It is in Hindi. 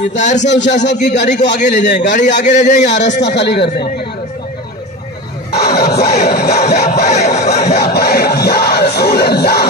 ये ताहिर साहब शाह साहब की गाड़ी को आगे ले जाएं, गाड़ी आगे ले जाएं, यहाँ रास्ता खाली कर दें। या रसूल अल्लाह